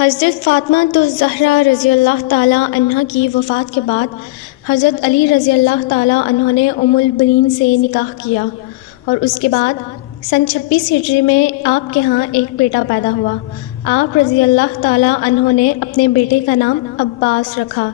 حضرت فاطمہ الزہرا رضی اللہ تعالیٰ عنہ کی وفات کے بعد حضرت علی رضی اللہ تعالیٰ عنہ نے ام البنین سے نکاح کیا اور اس کے بعد سن 26 ہجری میں آپ کے ہاں ایک بیٹا پیدا ہوا۔ آپ رضی اللہ تعالیٰ عنہ نے اپنے بیٹے کا نام عباس رکھا،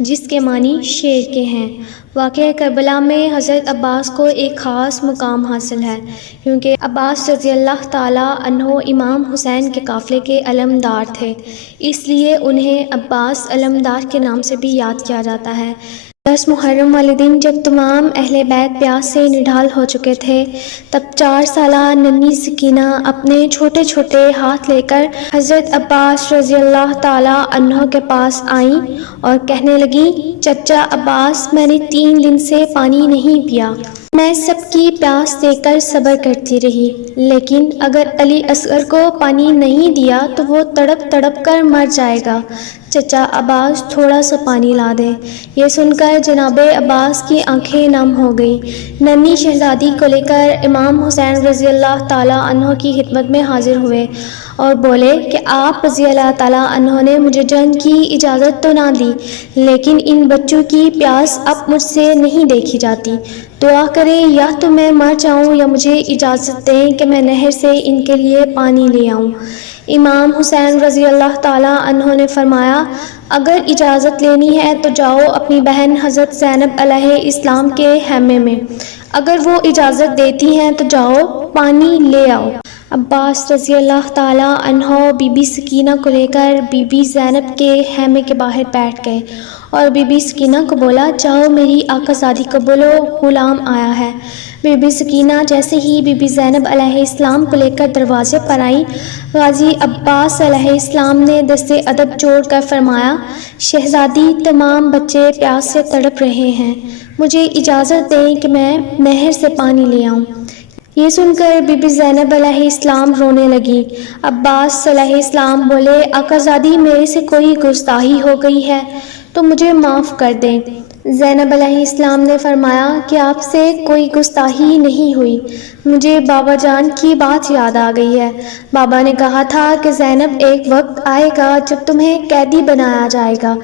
جس کے معنی شیر کے ہیں۔ واقعہ کربلا میں حضرت عباس کو ایک خاص مقام حاصل ہے، کیونکہ عباس رضی اللہ تعالیٰ عنہ امام حسین کے قافلے کے علمدار تھے، اس لیے انہیں عباس علمدار کے نام سے بھی یاد کیا جاتا ہے۔ 10 محرم والے دن جب تمام اہل بیت پیاس سے نڈھال ہو چکے تھے، تب 4 سالہ ننھی سکینہ اپنے چھوٹے چھوٹے ہاتھ لے کر حضرت عباس رضی اللہ تعالیٰ عنہ کے پاس آئیں اور کہنے لگیں، چچا عباس، میں نے 3 دن سے پانی نہیں پیا۔ میں سب کی پیاس دیکھ کر صبر کرتی رہی، لیکن اگر علی اصغر کو پانی نہیں دیا تو وہ تڑپ تڑپ کر مر جائے گا۔ چچا عباس، تھوڑا سا پانی لا دیں۔ یہ سن کر جناب عباس کی آنکھیں نم ہو گئیں۔ ننھی شہزادی کو لے کر امام حسین رضی اللہ تعالیٰ عنہ کی خدمت میں حاضر ہوئے اور بولے کہ آپ رضی اللہ تعالیٰ عنہ نے مجھے جنگ کی اجازت تو نہ دی، لیکن ان بچوں کی پیاس اب مجھ سے نہیں دیکھی جاتی۔ دعا کریں یا تو میں مر جاؤں یا مجھے اجازت دیں کہ میں نہر سے ان کے لیے پانی لے آؤں۔ امام حسین رضی اللہ تعالیٰ عنہ نے فرمایا، اگر اجازت لینی ہے تو جاؤ اپنی بہن حضرت زینب علیہ السلام کے خیمے میں، اگر وہ اجازت دیتی ہیں تو جاؤ پانی لے آؤ۔ عباس رضی اللہ تعالیٰ عنہ بی بی سکینہ کو لے کر بی بی زینب کے خیمے کے باہر بیٹھ گئے اور بی بی سکینہ کو بولا، جاؤ میری آقا زادی کو بولو غلام آیا ہے۔ بی بی سکینہ جیسے ہی بی بی زینب علیہ السلام کو لے کر دروازے پر آئیں، غازی عباس علیہ السلام نے دست ادب جوڑ کر فرمایا، شہزادی، تمام بچے پیاس سے تڑپ رہے ہیں، مجھے اجازت دیں کہ میں نہر سے پانی لے آؤں۔ یہ سن کر بی بی زینب علیہ السلام رونے لگی۔ عباس علیہ السلام بولے، آقا زادی، میرے سے کوئی گستاخی ہو گئی ہے تو مجھے معاف کر دیں۔ زینب علیہ السلام نے فرمایا کہ آپ سے کوئی گستاخی نہیں ہوئی، مجھے بابا جان کی بات یاد آ گئی ہے۔ بابا نے کہا تھا کہ زینب، ایک وقت آئے گا جب تمہیں قیدی بنایا جائے گا،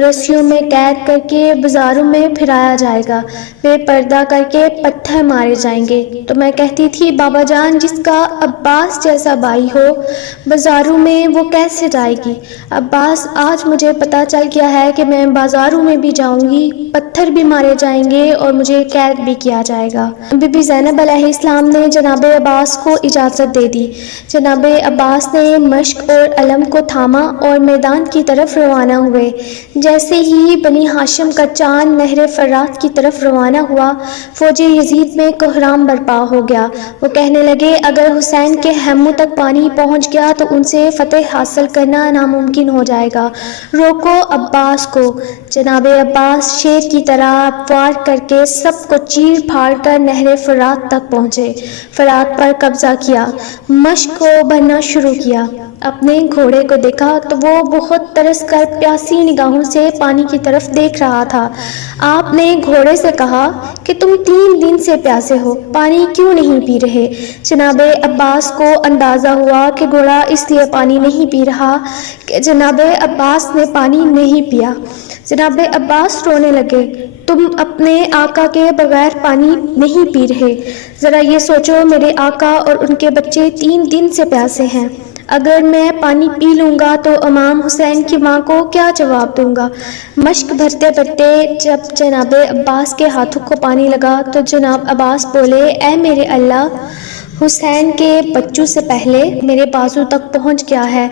رسیوں میں قید کر کے بازاروں میں پھرایا جائے گا، بے پردہ کر کے پتھر مارے جائیں گے۔ تو میں کہتی تھی، بابا جان، جس کا عباس جیسا بھائی ہو بازاروں میں وہ کیسے جائے گی؟ عباس، آج مجھے پتہ چل گیا ہے کہ میں بازاروں میں بھی جاؤں گی، پتھر بھی مارے جائیں گے اور مجھے قید بھی کیا جائے گا۔ بی بی زینب علیہ السلام نے جناب عباس کو اجازت دے دی۔ جناب عباس نے مشک اور علم کو تھاما اور میدان کی طرف روانہ ہوئے۔ جیسے ہی بنی ہاشم کا چاند نہر فرات کی طرف روانہ ہوا، فوج یزید میں کوہرام برپا ہو گیا۔ وہ کہنے لگے، اگر حسین کے خیموں تک پانی پہنچ گیا تو ان سے فتح حاصل کرنا ناممکن ہو جائے گا، روکو عباس کو۔ جناب عباس شیر کی طرح وار کر کے سب کو چیر پھاڑ کر نہر فرات تک پہنچے، فرات پر قبضہ کیا، مشک کو بھرنا شروع کیا۔ اپنے گھوڑے کو دیکھا تو وہ بہت ترس کر پیاسی نگاہوں سے پانی کی طرف دیکھ رہا تھا۔ آپ نے گھوڑے سے کہا کہ تم 3 دن سے پیاسے ہو، پانی کیوں نہیں پی رہے؟ جناب عباس کو اندازہ ہوا کہ گھوڑا اس لیے پانی نہیں پی رہا کہ جناب عباس نے پانی نہیں پیا۔ جناب عباس رونے لگے، تم اپنے آقا کے بغیر پانی نہیں پی رہے، ذرا یہ سوچو، میرے آقا اور ان کے بچے 3 دن سے پیاسے ہیں، اگر میں پانی پی لوں گا تو امام حسین کی ماں کو کیا جواب دوں گا؟ مشک بھرتے بھرتے جب جناب عباس کے ہاتھوں کو پانی لگا تو جناب عباس بولے، اے میرے اللہ، حسین کے بچوں سے پہلے میرے بازو تک پہنچ گیا ہے،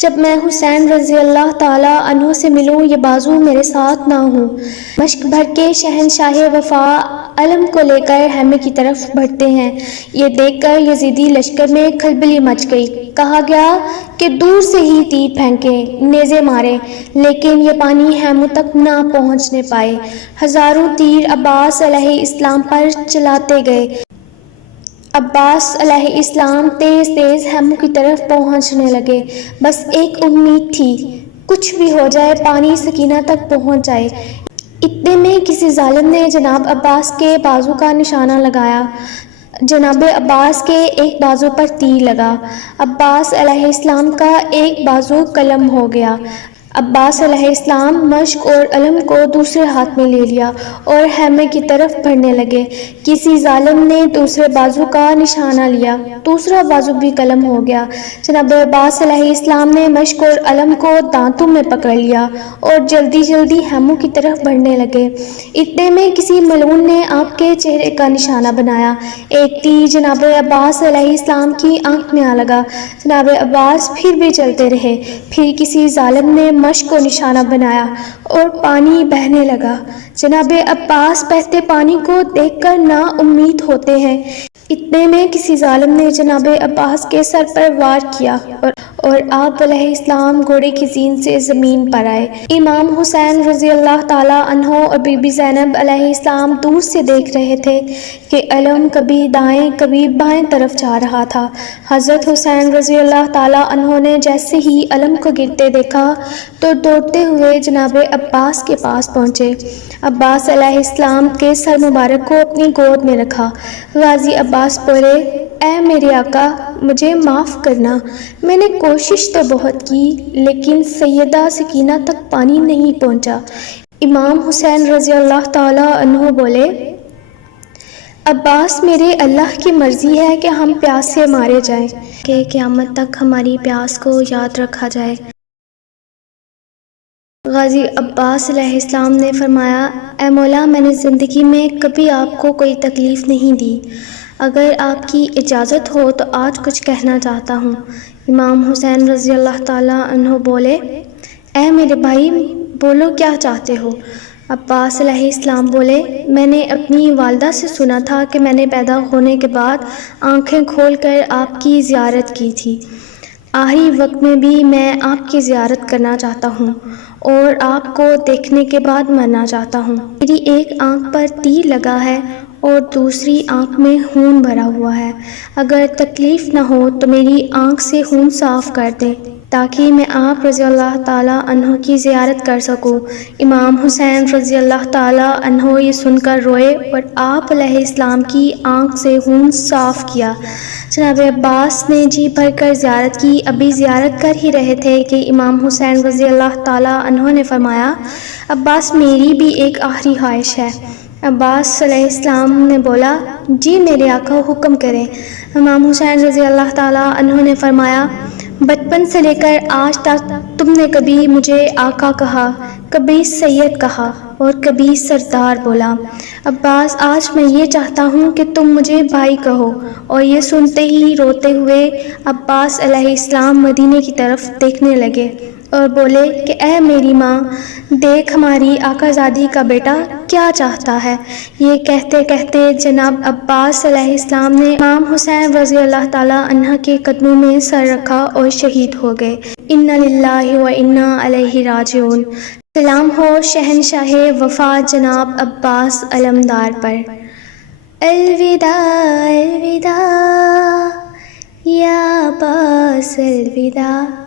جب میں حسین رضی اللہ تعالیٰ عنہ سے ملوں یہ بازو میرے ساتھ نہ ہوں۔ مشک بھر کے شہنشاہ وفا علم کو لے کر خیمے کی طرف بڑھتے ہیں۔ یہ دیکھ کر یزیدی لشکر میں کھلبلی مچ گئی۔ کہا گیا کہ دور سے ہی تیر پھینکیں، نیزے ماریں، لیکن یہ پانی خیموں تک نہ پہنچنے پائے۔ ہزاروں تیر عباس علیہ السلام پر چلاتے گئے۔ عباس علیہ السلام تیز تیز خیموں کی طرف پہنچنے لگے۔ بس ایک امید تھی، کچھ بھی ہو جائے پانی سکینہ تک پہنچ جائے۔ اتنے میں کسی ظالم نے جناب عباس کے بازو کا نشانہ لگایا۔ جناب عباس کے ایک بازو پر تیر لگا۔ عباس علیہ السلام کا ایک بازو قلم ہو گیا۔ عباس علیہ السلام مشق اور علم کو دوسرے ہاتھ میں لے لیا اور خیمے کی طرف بڑھنے لگے۔ کسی ظالم نے دوسرے بازو کا نشانہ لیا، دوسرا بازو بھی قلم ہو گیا۔ جناب عباس علیہ السلام نے مشق اور علم کو دانتوں میں پکڑ لیا اور جلدی جلدی خیموں کی طرف بڑھنے لگے۔ اتنے میں کسی ملعون نے آپ کے چہرے کا نشانہ بنایا۔ ایک تیر جناب عباس علیہ السلام کی آنکھ میں آ لگا۔ جناب عباس پھر بھی چلتے رہے۔ پھر کسی ظالم نے مشق کو نشانہ بنایا اور پانی بہنے لگا۔ جناب عباس بہتے پانی کو دیکھ کر نا امید ہوتے ہیں۔ اتنے میں کسی ظالم نے جناب عباس کے سر پر وار کیا اور آپ علیہ السلام گھوڑے کی زین سے زمین پر آئے۔ امام حسین رضی اللہ تعالیٰ عنہ اور بی بی زینب علیہ السلام دور سے دیکھ رہے تھے کہ علم کبھی دائیں کبھی بائیں طرف جا رہا تھا۔ حضرت حسین رضی اللہ تعالیٰ عنہ نے جیسے ہی علم کو گرتے دیکھا تو دوڑتے ہوئے جناب عباس کے پاس پہنچے۔ عباس علیہ السلام کے سر مبارک کو اپنی گود میں رکھا۔ غازی عباس بولے، اے میرے آقا، مجھے معاف کرنا، میں نے کوشش تو بہت کی لیکن سیدہ سکینہ تک پانی نہیں پہنچا۔ امام حسین رضی اللہ تعالیٰ عنہ بولے، عباس، میرے اللہ کی مرضی ہے کہ ہم پیاس سے مارے جائیں، کہ قیامت تک ہماری پیاس کو یاد رکھا جائے۔ غازی عباس علیہ السلام نے فرمایا، اے مولا، میں نے زندگی میں کبھی آپ کو کوئی تکلیف نہیں دی، اگر آپ کی اجازت ہو تو آج کچھ کہنا چاہتا ہوں۔ امام حسین رضی اللہ تعالیٰ عنہ بولے، اے میرے بھائی، بولو کیا چاہتے ہو؟ عباس علیہ السلام بولے، میں نے اپنی والدہ سے سنا تھا کہ میں نے پیدا ہونے کے بعد آنکھیں کھول کر آپ کی زیارت کی تھی۔ آخری وقت میں بھی میں آپ کی زیارت کرنا چاہتا ہوں اور آپ کو دیکھنے کے بعد مرنا چاہتا ہوں۔ میری ایک آنکھ پر تیر لگا ہے اور دوسری آنکھ میں خون بھرا ہوا ہے، اگر تکلیف نہ ہو تو میری آنکھ سے خون صاف کر دیں تاکہ میں آپ رضی اللہ تعالیٰ عنہ کی زیارت کر سکوں۔ امام حسین رضی اللہ تعالیٰ عنہ یہ سن کر روئے اور آپ علیہ السلام کی آنکھ سے خون صاف کیا۔ جناب عباس نے جی بھر کر زیارت کی۔ ابھی زیارت کر ہی رہے تھے کہ امام حسین رضی اللہ تعالیٰ عنہ نے فرمایا، عباس، میری بھی ایک آخری خواہش ہے۔ عباس علیہ السلام نے بولا، جی میرے آقا، حکم کریں۔ امام حسین رضی اللہ تعالیٰ عنہ نے فرمایا، بچپن سے لے کر آج تک تم نے کبھی مجھے آقا کہا، کبھی سید کہا اور کبھی سردار بولا۔ عباس، آج میں یہ چاہتا ہوں کہ تم مجھے بھائی کہو۔ اور یہ سنتے ہی روتے ہوئے عباس علیہ السلام مدینے کی طرف دیکھنے لگے اور بولے کہ اے میری ماں، دیکھ ہماری آقا زادی کا بیٹا کیا چاہتا ہے۔ یہ کہتے کہتے جناب عباس علیہ السلام نے امام حسین رضی اللہ تعالیٰ عنہ کے قدموں میں سر رکھا اور شہید ہو گئے۔ انا للہ و انا الیہ راجعون۔ سلام ہو شہنشاہ وفا جناب عباس علمدار پر۔ الوداع الوداع یا عباس الوداع۔